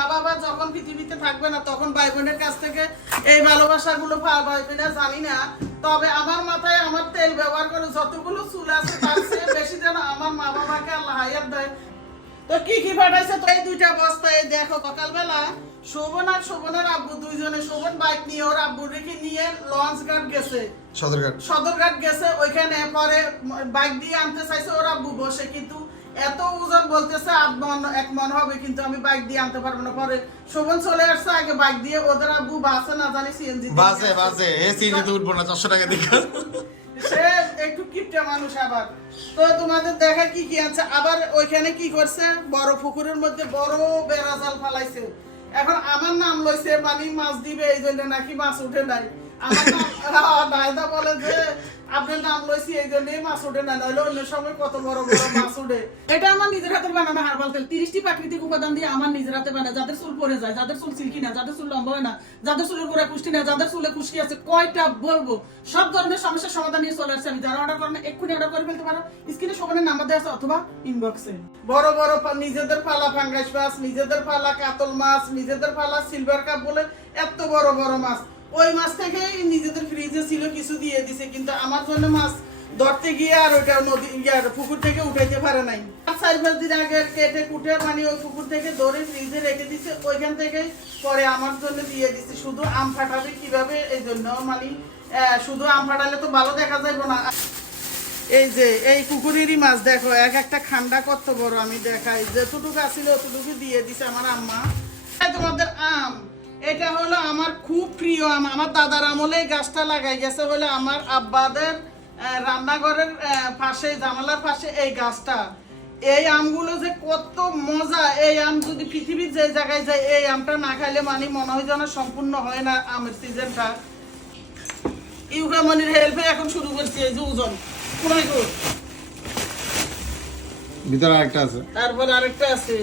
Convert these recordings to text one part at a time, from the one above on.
মা বাবা যখন পৃথিবীতে থাকবে না তখন ভাই বোনের কাছ থেকে এই ভালোবাসাগুলো পাওয়া কিনা জানি না। তবে আমার মাথায় আমার তেল ব্যবহার করে যতগুলো চুল আছে তার চেয়ে বেশি যেন আমার মা বাবাকে আল্লাহ হায়াত দেয়। তো কি কি পাঠাইছে? তো এই দুইটা বস্তায় দেখো সকালবেলা শোভন আর শোভনের আব্বু দুইজনে শোভন বাইক নিয়ে ওর আব্বু রেখে নিয়ে লঞ্চ ঘাট গেছে। সদরঘাট। সদরঘাট গেছে ওইখানে পরে বাইক দিয়ে আনতে চাইছে ওর আব্বু বসে কিন্তু এত ওজন বলতেছে আধ মন এক মন হবে কিন্তু আমি বাইক দিয়ে আনতে পারব না। পরে শোভন চলে আসছে আগে বাইক দিয়ে ওদের আব্বু বাসে না জানি সিএনজি বাজে বাজে এ সিএনজিতে উঠবো না চারশো টাকা দিকে সে একটু কিপটা মানুষ আবার। তো তোমাদের দেখা কি কি আছে? আবার ওইখানে কি করছে? বড় পুকুরের মধ্যে বড় বেড়া জাল ফালাইছে। এখন আমার নাম লইছে পানি মাছ দিবে এই জন্য নাকি মাছ উঠে নাই। আমার নাম বলে যে আপনার নাম লইছি, এই জন্যই মাছ উঠে না নইলে অন্য সময় কত বড় বড় মাছ উঠে। এটা আমার নিজের হাতে বানানো হার্বাল তেল তিরিশটি প্রাকৃতিক উপাদান দিয়ে আমার নিজের হাতে বানায়। যাদের চুল পড়ে যায়, যাদের চুল সিল্কি না, যাদের চুল লম্বা হয় না, যাদের চুলের গোড়া কুষ্টি না, যাদের চুলে খুশকি আছে, কয়টা বলব? সব ধরনের সমস্যার সমাধান নিয়ে চলে আসছে আমি। যারা অর্ডার করেন, এক্ষুনি অর্ডার করে ফেলতে পারো। স্ক্রিনে সবার নাম্বার দেওয়া আছে অথবা ইনবক্সে বড় বড় নিজেদের পালা ফাঙ্গাস মাছ, নিজেদের পালা কাতল মাছ, নিজেদের পালা সিলভার কাপ বলে এত বড় বড় মাছ। ওই মাছ থেকে নিজেদের ফ্রিজে ছিল কিছু দিয়ে দিছে, কিন্তু আমার জন্য মাছ ধরতে গিয়ে আর ওইটা নদী, ইয়ার পুকুর থেকে উঠাইতে পারে নাই। আর চার পাঁচ দিন আগে কেটে কুটে মানে ওই পুকুর থেকে ধরে ফ্রিজে রেখে দিছে, ওইখান থেকে পরে আমার জন্য দিয়ে দিছে। শুধু আম ফাটাবে কীভাবে, এই জন্য মানে শুধু আম ফাটালে তো ভালো দেখা যাইব না। এই যে, এই পুকুরেরই মাছ, দেখো, এক একটা খান্ডা কত বড়, আমি দেখাই। যতটুকু আছিল অতটুকু দিয়ে দিছে আমার আম্মা। তোমাদের আম, এটা হলো আমার খুব প্রিয় আম আমার দাদার আমলে এই গাছটা লাগাই গেছে বলে আমার আব্বাদের রান্নাঘরের পাশে জানালার পাশে এই গাছটা। এই আমগুলো যে কত মজা এই আম যদি পৃথিবীর যে জায়গায় যায় এই আমটা না খাইলে মানে মনে হয় যেন সম্পূর্ণ হয় না আমের সিজনটা। ইউকামনির হেল্পে এখন শুরু করছি এই যে ওজন। কোনায়? ভিতরে আরেকটা আছে। তারপর আরেকটা আছে।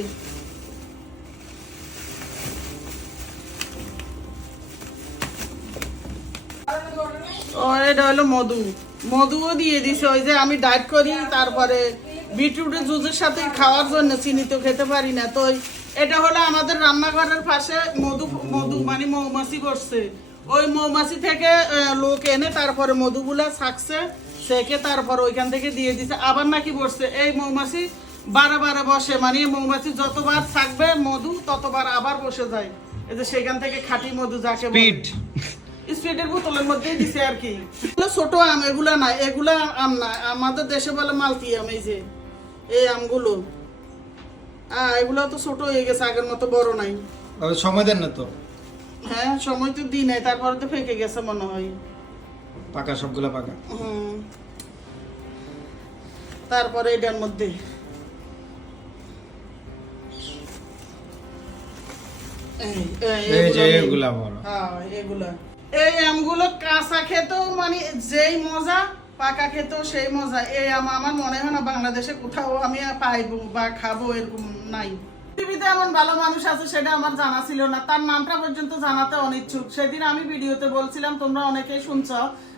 এটা হলো মধু। মধুও দিয়ে দিছে, ওই যে আমি ডায়েট করি, তারপরে বিটরুটের জুসের সাথে খাওয়ার জন্য চিনি তো খেতে পারি না। তো এটা হলো আমাদের রান্নাঘরের পাশে মধু মধু মানে মৌমাছি বসছে। ওই মৌমাছি থেকে লোক এনে তারপরে মধুগুলা ছাকছে, সেকে তারপর ওইখান থেকে দিয়ে দিছে। আবার নাকি বসছে, এই মৌমাছি বারে বারে বসে। মানে মৌমাছি যতবার থাকবে মধু, ততবার আবার বসে যায়। এই যে সেখান থেকে খাঁটি মধু যাকে বলে। স্পিডের বোতলের মধ্যেই দিছে আর কি। ছোট আম এগুলা না এগুলা আম না আমাদের দেশে বলে মালতি আম এই যে এই আমগুলো। আহ এগুলো তো ছোট হয়ে গেছে আগের মতো বড় নাই। সময় দেন না তো? হ্যাঁ সময় তো দিই নাই তারপরে তো ফেঁকে গেছে মনে হয়। পাকা সবগুলা পাকা। হুম। তারপরে এটার মধ্যে। এই, যে এগুলা বড়। হ্যাঁ, এগুলা। এই আমগুলো কাঁচা খেতেও মানে যেই মজা, পাকা খেতেও সেই মজা। এই আম আমার মনে হয় না বাংলাদেশে কোথাও আমি পাইবো বা খাব এরকম নাই। পৃথিবীতে এমন ভালো মানুষ আছে সেটা আমার জানা ছিল না। তার নামটা পর্যন্ত জানাতে অনিচ্ছুক। সেদিন আমি ভিডিওতে বলছিলাম, তোমরা অনেকেই শুনছ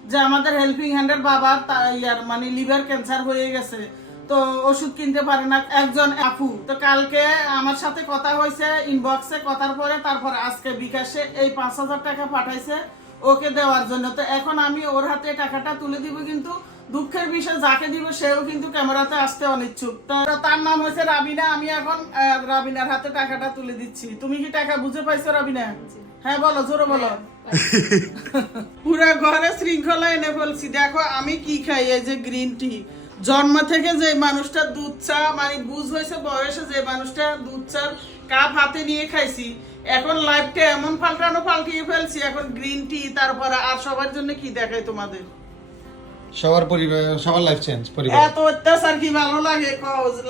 যে আমাদের হেল্পিং হ্যান্ডের বাবা তা- ইয়ার মানে লিভার ক্যান্সার হয়ে গেছে। তো ওষুধ কিনতে পারে না একজন আপু। তো কালকে আমার সাথে কথা হয়েছে ইনবক্সে কথার পরে তারপর আজকে বিকাশে এই পাঁচ হাজার টাকা পাঠাইছে ওকে দেওয়ার জন্য। তো এখন আমি ওর হাতে টাকাটা তুলে দিব কিন্তু দুঃখের বিষয় যাকে দিব সেও কিন্তু ক্যামেরাতে আসতে অনিচ্ছুক। তো তার নাম হয়েছে রাবিনা আমি এখন রাবিনার হাতে টাকাটা তুলে দিচ্ছি। তুমি কি টাকা বুঝে পাইছো রাবিনা? হ্যাঁ বলো জোরে বলো। পুরা ঘরে শৃঙ্খলা এনে বলছি দেখো আমি কি খাই এই যে গ্রিন টি জন্ম থেকে যে মানুষটা দুধ চা মানে বুঝ হয়েছে বয়সে যে মানুষটা দুধ চার কাপ হাতে নিয়ে খাইছি এখন লাইফটা এমন পাল্টানো পাল্টিয়ে ফেলছি এখন গ্রিন টি তারপরে আর সবার জন্য কি দেখাই তোমাদের? সবার পরিবার সবার লাইফ চেঞ্জ পরিবার। এত অত্যাচার কি ভালো লাগে?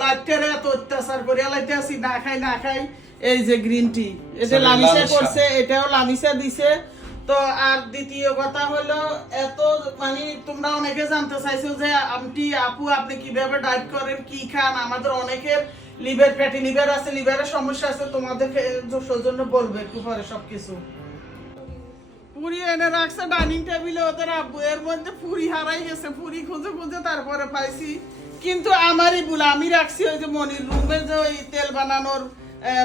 লাইফটারে এত অত্যাচার করে লাইতে না খাই না খাই এই যে গ্রিন টি এটা সরি, লামিসা। করছে এটাও লামিসা দিছে তো আর দ্বিতীয় কথা হলো, এত মানে তোমরা অনেকে জানতে চাইছো যে আমটি আপু, আপনি কীভাবে ডায়েট করেন, কি খান? আমাদের অনেকের লিভার ফ্যাটি লিভার আছে লিভারের সমস্যা আছে, তোমাদেরকে সৌজন্য বলব একটু পরে সবকিছু। পুরি এনে রাখছে ডাইনিং টেবিলে ওদের আব্বু। এর মধ্যে পুরি হারাই গেছে, পুরি খুঁজে খুঁজে তারপরে পাইছি। কিন্তু আমারই ভুল, আমি রাখছি ওই যে মনির রুমে যে ওই তেল বানানোর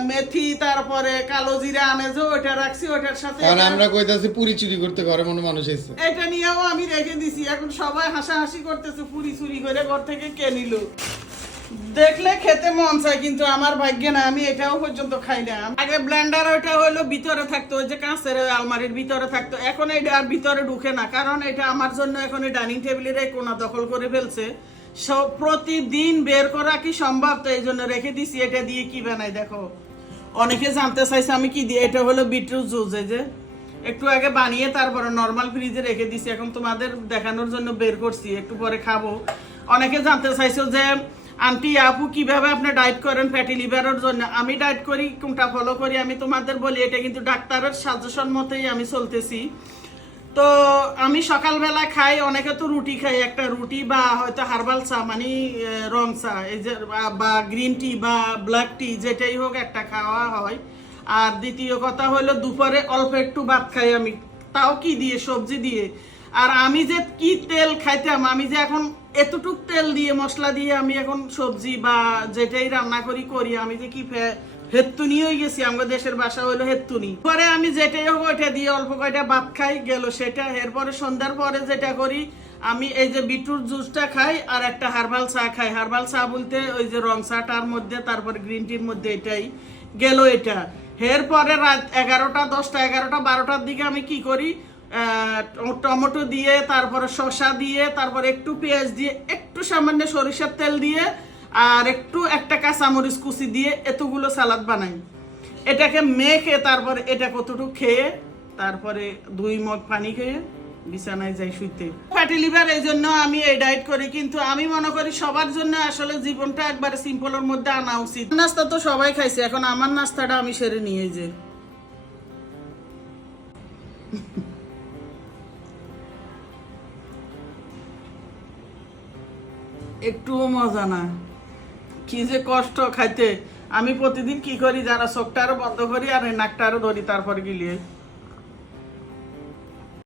মেথি তারপরে কালো জিরা আনে যে ওটা রাখছি ওটার সাথে কারণ আমরা কইতাছি পুরি চুরি করতে ঘরে মনে মানুষ এসছে এটা নিয়েও আমি রেখে দিছি। এখন সবাই হাসাহাসি করতেছে পুরি চুরি করে ঘর থেকে কে নিল? দেখলে খেতে মন চায় কিন্তু আমার ভাগ্যে না আমি এটাও পর্যন্ত খাই না। আগে ব্লেন্ডার ওটা হলো ভিতরে থাকতো ওই যে কাঁচের আলমারির ভিতরে থাকতো। এখন এটা আর ভিতরে ঢুকে না কারণ এটা আমার জন্য এখন ডাইনিং টেবিলের কোনা দখল করে ফেলছে। প্রতিদিন বের করা কি সম্ভব? তো এই জন্য রেখে দিছি, এটা দিয়ে কি বানাই? দেখো, অনেকে জানতে চাইছে আমি কি দিয়ে, এটা হলো বিটরুট জুস, এই যে। একটু আগে বানিয়ে তারপরে নর্মাল ফ্রিজে রেখে দিছি, এখন তোমাদের দেখানোর জন্য বের করছি, একটু পরে খাব। অনেকে জানতে চাইছো যে, আন্টি, আপু, কীভাবে আপনি ডায়েট করেন ফ্যাটি লিভারের জন্য? আমি ডায়েট করি, কোনটা ফলো করি, আমি তোমাদের বলি, এটা কিন্তু ডাক্তারের সাজেশন মতেই আমি চলতেছি। তো আমি সকালবেলা খাই, অনেকে তো রুটি খাই একটা রুটি বা হয়তো হার্বাল চা মানে রং চা, এই যে বা গ্রিন টি বা ব্ল্যাক টি, যেটাই হোক একটা খাওয়া হয়। আর দ্বিতীয় কথা হলো, দুপুরে অল্প একটু ভাত খাই আমি। তাও কি দিয়ে, সবজি দিয়ে। আর আমি যে কি তেল খাইতাম, আমি যে এখন এতটুক তেল দিয়ে, মশলা দিয়ে আমি এখন সবজি বা যেটাই রান্না করি করি। আমি যে কি হেত্তুনি হয়ে গেছি। আমাদের দেশের ভাষা হলো হেত্তুনি। পরে আমি যেটাই হোক ওইটা দিয়ে অল্প কয়টা ভাত খাই, গেল সেটা। এরপরে সন্ধ্যার পরে যেটা করি, আমি এই যে বিটুর জুসটা খাই আর একটা হার্বাল চা খাই। হার্বাল চা বলতে ওই যে রং চাটার মধ্যে, তারপর গ্রিন টির মধ্যে এটাই। গেল এটা। এরপরে রাত এগারোটা, দশটা, এগারোটা, বারোটার দিকে আমি কি করি টমেটো দিয়ে, তারপরে শসা দিয়ে, তারপরে একটু পেঁয়াজ দিয়ে, একটু সামান্য সরিষার তেল দিয়ে, আর একটু একটা কাঁচামরিচ কুচি দিয়ে এতগুলো সালাদ বানাই। এটাকে মেখে তারপরে এটা কতটুকু খেয়ে তারপরে দুই মগ পানি খেয়ে বিছানায় যাই শুইতে। ফ্যাটি লিভার এই জন্য আমি এই ডায়েট করি, কিন্তু আমি মনে করি সবার জন্য আসলে জীবনটা একবারে সিম্পলের মধ্যে আনা উচিত। নাস্তা তো সবাই খাইছে, এখন আমার নাস্তাটা আমি সেরে নিয়ে যে। একটুও মজা না। কি যে কষ্ট খাইতে। আমি প্রতিদিন কি করি যারা চোখটা আরও বন্ধ করি আর নাকটা আরও ধরি, তারপর গিলিয়ে।